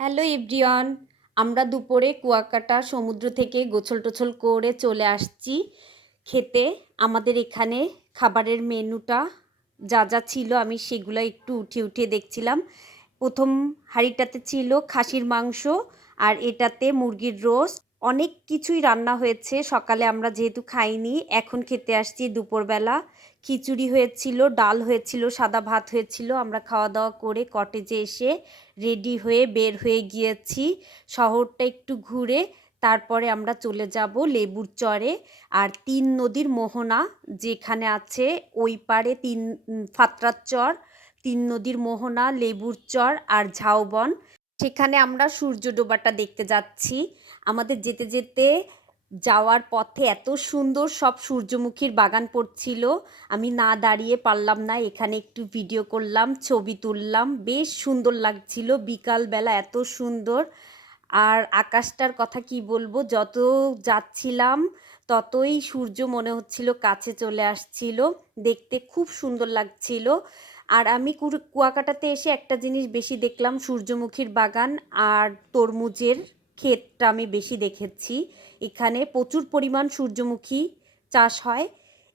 Hello everyone, আমরা দুপুরে কুয়াকাটা সমুদ্র থেকে গোছল টোছল করে চলে আসছি খেতে। আমাদের এখানে খাবারের মেনুটা যা যা ছিল আমি সেগুলো একটু উঠে উঠে দেখছিলাম। প্রথম হাঁড়িটাতে ছিল খাসির মাংস আর এটাতে মুরগির রোস্ট অনেক কিছুই রান্না হয়েছে। সকালে আমরা যেহেতু খাইনি, এখন খেতে আসছি দুপুরবেলা। খিচুড়ি হয়েছিল, ডাল হয়েছিল, সাদা ভাত হয়েছিল। আমরা খাওয়া দাওয়া করে কটেজে এসে রেডি হয়ে বের হয়ে গিয়েছি। শহরটা একটু ঘুরে তারপরে আমরা চলে যাব লেবুর চরে। আর তিন নদীর মোহনা যেখানে আছে, ওই পারে তিন ফাতরার চর, তিন নদীর মোহনা, লেবুর চর আর ঝাউবন। সেখানে আমরা সূর্য ডোবাটা দেখতে যাচ্ছি। আমাদের যেতে যেতে যাওয়ার পথে এত সুন্দর সব সূর্যমুখীর বাগান পড়ছিল। আমি না দাঁড়িয়ে পারলাম না, এখানে একটু ভিডিও করলাম, ছবি তুললাম। বেশ সুন্দর লাগছিল, বিকালবেলা এত সুন্দর। আর আকাশটার কথা কি বলব, যত যাচ্ছিলাম ততই সূর্য মনে হচ্ছিল কাছে চলে আসছিল, দেখতে খুব সুন্দর লাগছিল। আর আমি কুয়াকাটাতে এসে একটা জিনিস বেশি দেখলাম, সূর্যমুখীর বাগান আর তরমুজের ক্ষেতটা আমি বেশি দেখেছি। এখানে প্রচুর পরিমাণ সূর্যমুখী চাষ হয়।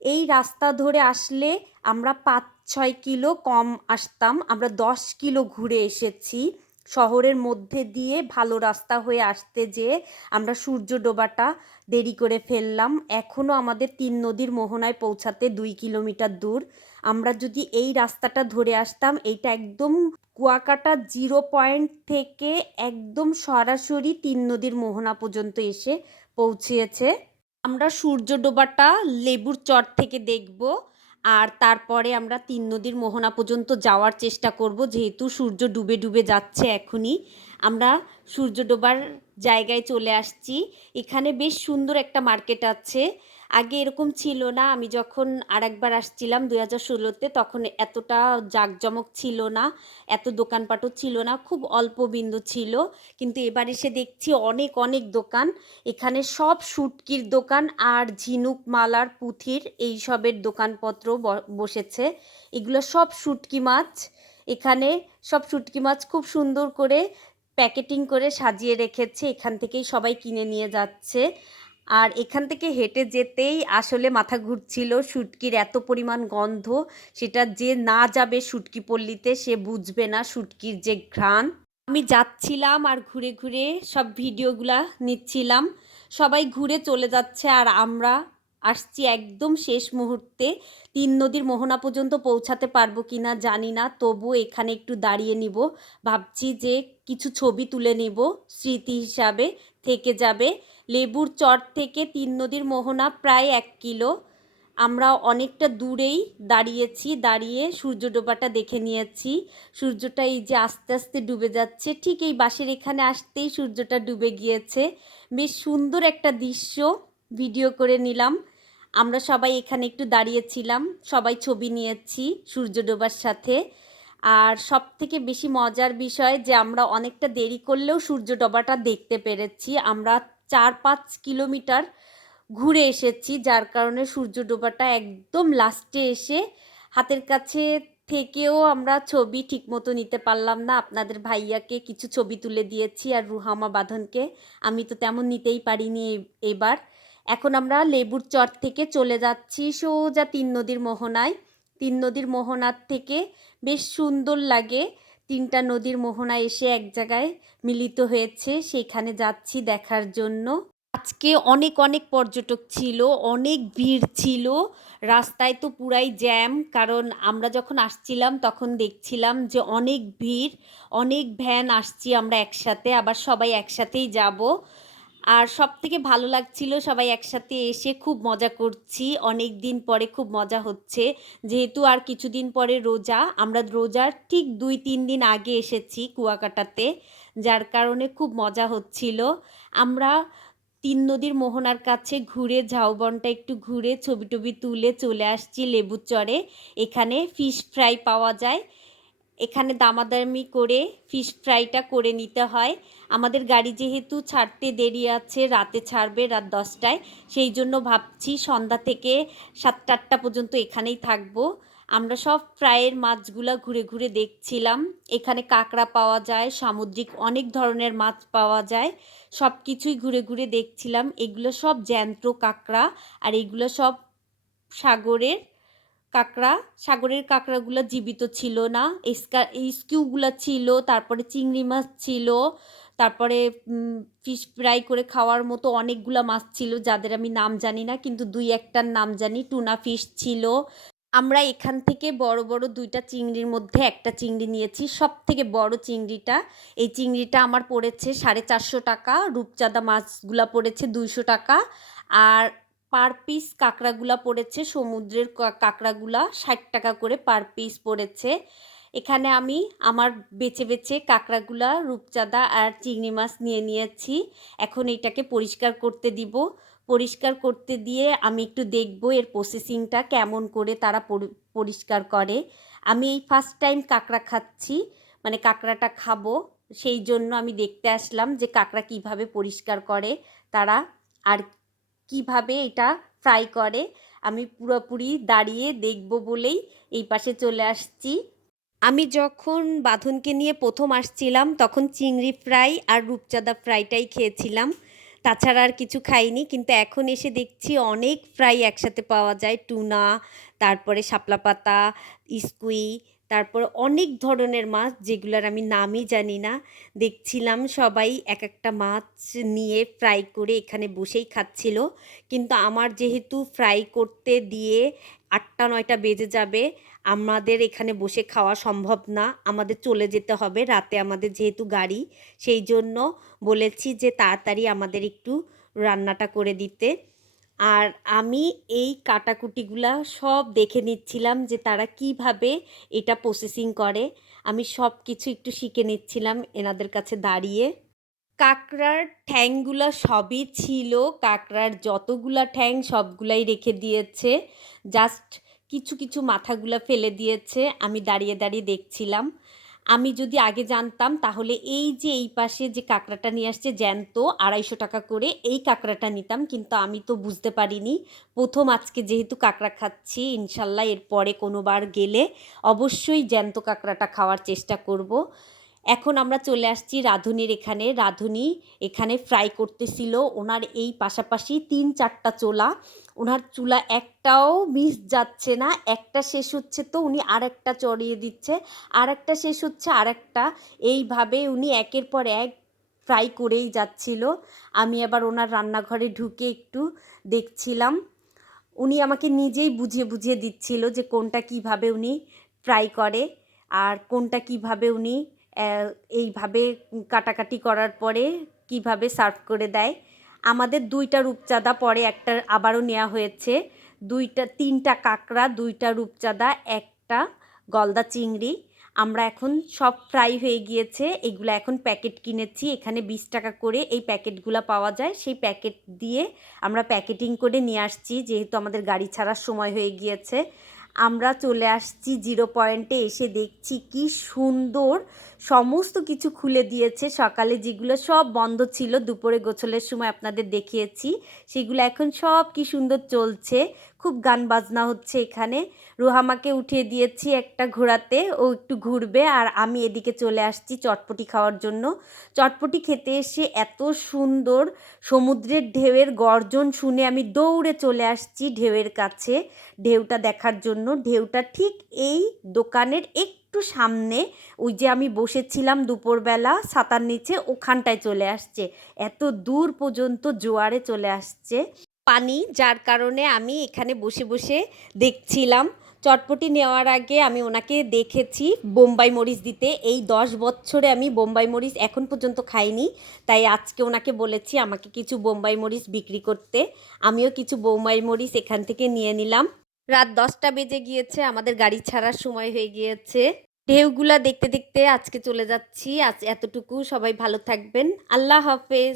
এই রাস্তা ধরে আসলে আমরা পাঁচ ছয় কিলো কম আসতাম। আমরা দশ কিলো ঘুরে এসেছি। শহরের মধ্যে দিয়ে ভালো রাস্তা হয়ে আসতে যেয়ে আমরা সূর্য ডোবাটা দেরি করে ফেললাম। এখনও আমাদের তিন নদীর মোহনায় পৌঁছাতে দুই কিলোমিটার দূর। আমরা যদি এই রাস্তাটা ধরে আসতাম, এইটা একদম কুয়াকাটা জিরো পয়েন্ট থেকে একদম সরাসরি তিন নদীর মোহনা পর্যন্ত এসে পৌঁছিয়েছে আমরা সূর্য ডোবাটা লেবুর চর থেকে দেখব আর তারপরে আমরা তিন নদীর মোহনা পর্যন্ত যাওয়ার চেষ্টা করব, যেহেতু সূর্য ডুবে ডুবে যাচ্ছে এখনই। আমরা সূর্য ডোবার জায়গায় চলে আসছি। এখানে বেশ সুন্দর একটা মার্কেট আছে। আগে এরকম ছিল না। আমি যখন আর একবার আসছিলাম দুই হাজার ষোলোতে, তখন এতটা জাঁকজমক ছিল না, এত দোকানপাটও ছিল না, খুব অল্প বিন্দু ছিল। কিন্তু এবার এসে দেখছি অনেক অনেক দোকান। এখানে সব শুটকির দোকান আর ঝিনুক, মালার, পুঁথির এই সবের দোকানপত্র বসেছে। এগুলো সব শুটকি মাছ। এখানে সব শুটকি মাছ খুব সুন্দর করে প্যাকেটিং করে সাজিয়ে রেখেছে। এখান থেকেই সবাই কিনে নিয়ে যাচ্ছে। আর এখান থেকে হেঁটে যেতেই আসলে মাথা ঘুরছিল শুটকির এত পরিমাণ গন্ধ, সেটা যে না যাবে শুটকি পল্লীতে সে বুঝবে না শুটকির যে ঘ্রাণ। আমি যাচ্ছিলাম আর ঘুরে ঘুরে সব ভিডিওগুলা নিচ্ছিলাম। সবাই ঘুরে চলে যাচ্ছে আর আমরা আসছি একদম শেষ মুহূর্তে। তিন নদীর মোহনা পর্যন্ত পৌঁছাতে পারব কি না জানি না, তবু এখানে একটু দাঁড়িয়ে নিব। ভাবছি যে কিছু ছবি তুলে নিব, স্মৃতি হিসাবে থেকে যাবে। লেবুর চর থেকে তিন নদীর মোহনা প্রায় এক কিলো। আমরা অনেকটা দূরেই দাঁড়িয়েছি, দাঁড়িয়ে সূর্য ডোবাটা দেখে নিয়েছি। সূর্যটা এই যে আস্তে আস্তে ডুবে যাচ্ছে, ঠিক এই বাসের এখানে আসতেই সূর্যটা ডুবে গিয়েছে। বেশ সুন্দর একটা দৃশ্য ভিডিও করে নিলাম। আমরা সবাই এখানে একটু দাঁড়িয়েছিলাম, সবাই ছবি নিয়েছি সূর্য ডোবার সাথে। আর সব থেকে বেশি মজার বিষয় যে আমরা অনেকটা দেরি করলেও সূর্য ডোবাটা দেখতে পেরেছি। আমরা চার পাঁচ কিলোমিটার ঘুরে এসেছি, যার কারণে সূর্য ডোবাটা একদম লাস্টে এসে হাতের কাছে থেকেও আমরা ছবি ঠিকমতো নিতে পারলাম না। আপনাদের ভাইয়াকে কিছু ছবি তুলে দিয়েছি আর রুহামা বাঁধনকে। আমি তো তেমন নিতেই পারিনি এবার। এখন আমরা লেবুর চর থেকে চলে যাচ্ছি সোজা তিন নদীর মোহনায়। তিন নদীর মোহনার থেকে বেশ সুন্দর লাগে। তিনটা নদীর মোহনা এসে এক জায়গায় মিলিত হয়েছে, সেখানে যাচ্ছি দেখার জন্য। আজকে অনেক অনেক পর্যটক ছিল, অনেক ভিড় ছিল। রাস্তায় তো পুরাই জ্যাম, কারণ আমরা যখন আসছিলাম তখন দেখছিলাম যে অনেক ভিড়, অনেক ভ্যান আসছি আমরা একসাথে, আবার সবাই একসাথেই যাব। আর সব থেকে ভালো লাগছিল সবাই একসাথে এসে খুব মজা করছি। অনেক দিন পরে খুব মজা হচ্ছে। যেহেতু আর কিছুদিন পরে রোজা, আমরা রোজার ঠিক দুই, তিন দিন আগে এসেছি কুয়াকাটাতে, যার কারণে খুব মজা হচ্ছিল। আমরা তিন নদীর মোহনার কাছে ঘুরে ঝাউবনটা একটু ঘুরে ছবি টবি তুলে চলে আসছি লেবুর চরে এখানে ফিশ ফ্রাই পাওয়া যায়। এখানে দামাদামি করে ফিশ ফ্রাইটা করে নিতে হয়। আমাদের গাড়ি যেহেতু ছাড়তে দেরি আছে, রাতে ছাড়বে রাত দশটায়, সেই জন্য ভাবছি সন্ধ্যা থেকে সাতটা আটটা পর্যন্ত এখানেই থাকব। আমরা সব ফ্রাইয়ের মাছগুলা ঘুরে ঘুরে দেখছিলাম। এখানে কাঁকড়া পাওয়া যায়, সামুদ্রিক অনেক ধরনের মাছ পাওয়া যায়। সব কিছুই ঘুরে ঘুরে দেখছিলাম। এগুলো সব জ্যান্ত কাঁকড়া আর এগুলো সব সাগরের কাঁকড়া, সাগরের কাঁকড়াগুলো জীবিত ছিল না। এসকা স্কিউগুলো ছিল, তারপরে চিংড়ি মাছ ছিল, তারপরে ফিশ ফ্রাই করে খাওয়ার মতো অনেকগুলো মাছ ছিল, যাদের আমি নাম জানি না, কিন্তু দুই একটার নাম জানি, টুনা ফিশ ছিল। আমরা এখান থেকে বড় বড় দুইটা চিংড়ির মধ্যে একটা চিংড়ি নিয়েছি। সব থেকে বড় চিংড়িটা, এই চিংড়িটা আমার পড়েছে সাড়ে চারশো টাকা, রূপচাঁদা মাছগুলা পড়েছে দুইশো টাকা। আর পার পিস কাঁকড়াগুলা পড়েছে, সমুদ্রের কাঁকড়াগুলা ষাট টাকা করে পার পিস পড়েছে। এখানে আমি আমার বেছে বেছে কাঁকড়াগুলা, রূপচাঁদা আর চিংড়ি মাছ নিয়ে নিয়েছি। এখন এটাকে পরিষ্কার করতে দিব। পরিষ্কার করতে দিয়ে আমি একটু দেখব এর প্রসেসিংটা কেমন করে তারা পরি- পরিষ্কার করে। আমি এই ফার্স্ট টাইম কাঁকড়া খাচ্ছি মানে কাঁকড়াটা খাব, সেই জন্য আমি দেখতে আসলাম যে কাঁকড়া কীভাবে পরিষ্কার করে তারা। আর কীভাবে এটা ফ্রাই করে, আমি পুরোপুরি দাঁড়িয়ে দেখব বলেই এই পাশে চলে আসছি। আমি যখন বাঁধনকে নিয়ে প্রথম আসছিলাম, তখন চিংড়ি ফ্রাই আর রূপচাঁদা ফ্রাইটাই খেয়েছিলাম। তাছাড়া আর কিছু খাইনি, কিন্তু এখন এসে দেখছি অনেক ফ্রাই একসাথে পাওয়া যায়। টুনা, তারপরে শাপলা পাতা, ইস্কুই তারপর অনেক ধরনের মাছ যেগুলোর আমি নামই জানি না। দেখছিলাম সবাই এক একটা মাছ নিয়ে ফ্রাই করে এখানে বসেই খাচ্ছিল। কিন্তু আমার যেহেতু ফ্রাই করতে দিয়ে আটটা, নয়টা বেজে যাবে, আমাদের এখানে বসে খাওয়া সম্ভব না। আমাদের চলে যেতে হবে, রাতে আমাদের যেহেতু গাড়ি, সেই জন্য বলেছি যে তাড়াতাড়ি আমাদের একটু রান্নাটা করে দিতে। আর আমি এই কাটাকুটিগুলা সব দেখে নিচ্ছিলাম যে তারা কীভাবে এটা প্রসেসিং করে। আমি সব কিছু একটু শিখে নিচ্ছিলাম এনাদের কাছে দাঁড়িয়ে। কাঁকড়ার ঠ্যাংগুলো সবই ছিল। কাঁকড়ার যতগুলা ঠ্যাং সবগুলাই রেখে দিয়েছে। জাস্ট কিছু কিছু মাথাগুলা ফেলে দিয়েছে। আমি দাঁড়িয়ে দাঁড়িয়ে দেখছিলাম। আমি যদি আগে জানতাম তাহলে এই যে এই পাশে যে কাঁকড়াটা নিয়ে আসছে জ্যান্ত আড়াইশো টাকা করে, এই কাঁকড়াটা নিতাম, কিন্তু আমি তো বুঝতে পারিনি। প্রথম আজকে যেহেতু কাঁকড়া খাচ্ছি, ইনশাল্লাহ এরপরে কোনোবার গেলে অবশ্যই জ্যান্ত কাঁকড়াটা খাওয়ার চেষ্টা করব। এখন আমরা চলে আসছি রাঁধুনির এখানে। রাঁধুনি এখানে ফ্রাই করতেছিল। ওনার এই পাশাপাশি তিন চারটা চোলা। ওনার চুলা একটাও মিস যাচ্ছে না। একটা শেষ হচ্ছে তো উনি আর একটা চড়িয়ে দিচ্ছে। আর একটা শেষ হচ্ছে আর একটা এইভাবে উনি একের পর এক ফ্রাই করেই যাচ্ছিল। আমি আবার ওনার রান্নাঘরে ঢুকে একটু দেখছিলাম। উনি আমাকে নিজেই বুঝিয়ে বুঝিয়ে দিচ্ছিল যে কোনটা কীভাবে উনি ফ্রাই করে আর কোনটা কীভাবে উনি এইভাবে কাটাকাটি করার পরে কীভাবে সার্ভ করে দেয়। আমাদের দুইটা রূপচাঁদা পরে একটা আবারও নেওয়া হয়েছে। দুইটা, তিনটা কাঁকড়া, দুইটা রূপচাঁদা, একটা গলদা চিংড়ি। আমরা এখন সব ফ্রাই হয়ে গিয়েছে। এগুলো এখন প্যাকেট কিনেছি। এখানে বিশ টাকা করে এই প্যাকেটগুলো পাওয়া যায়। সেই প্যাকেট দিয়ে আমরা প্যাকেটিং করে নিয়ে আসছি। যেহেতু আমাদের গাড়ি ছাড়ার সময় হয়ে গিয়েছে। আমরা চলে আসছি জিরো পয়েন্টে, এসে দেখছি কি সুন্দর সমস্ত কিছু খুলে দিয়েছে সকালে, যেগুলো সব বন্ধ ছিল দুপুরে গোছলের সময় আপনাদের দেখিয়েছি। সেগুলো এখন সব কি সুন্দর চলছে। খুব গান বাজনা হচ্ছে এখানে। রুহামাকে উঠিয়ে দিয়েছি একটা ঘোরাতে ও একটু ঘুরবে আর আমি এদিকে চলে আসছি চটপটি খাওয়ার জন্য। চটপটি খেতে এসে এত সুন্দর সমুদ্রের ঢেউয়ের গর্জন শুনে আমি দৌড়ে চলে আসছি ঢেউয়ের কাছে, ঢেউটা দেখার জন্য। ঢেউটা ঠিক এই দোকানের একটু সামনে, ওই যে আমি বসেছিলাম দুপুরবেলা ছাতার নিচে, ওখানটায় চলে আসছে। এত দূর পর্যন্ত জোয়ারে চলে আসছে। পানি, যার কারণে আমি এখানে বসে বসে দেখছিলাম। চটপটি নেওয়ার আগে আমি ওনাকে দেখেছি বোম্বাই মরিচ দিতে। এই দশ বছরে আমি বোম্বাই মরিচ এখন পর্যন্ত খাইনি। তাই আজকে ওনাকে বলেছি আমাকে কিছু বোম্বাই মরিচ বিক্রি করতে। আমিও কিছু বোম্বাই মরিচ এখান থেকে নিয়ে নিলাম। রাত দশটা বেজে গিয়েছে, আমাদের গাড়ি ছাড়ার সময় হয়ে গিয়েছে। ঢেউগুলা দেখতে দেখতে আজকে চলে যাচ্ছি। আজ এতটুকু। সবাই ভালো থাকবেন। আল্লাহ হাফেজ।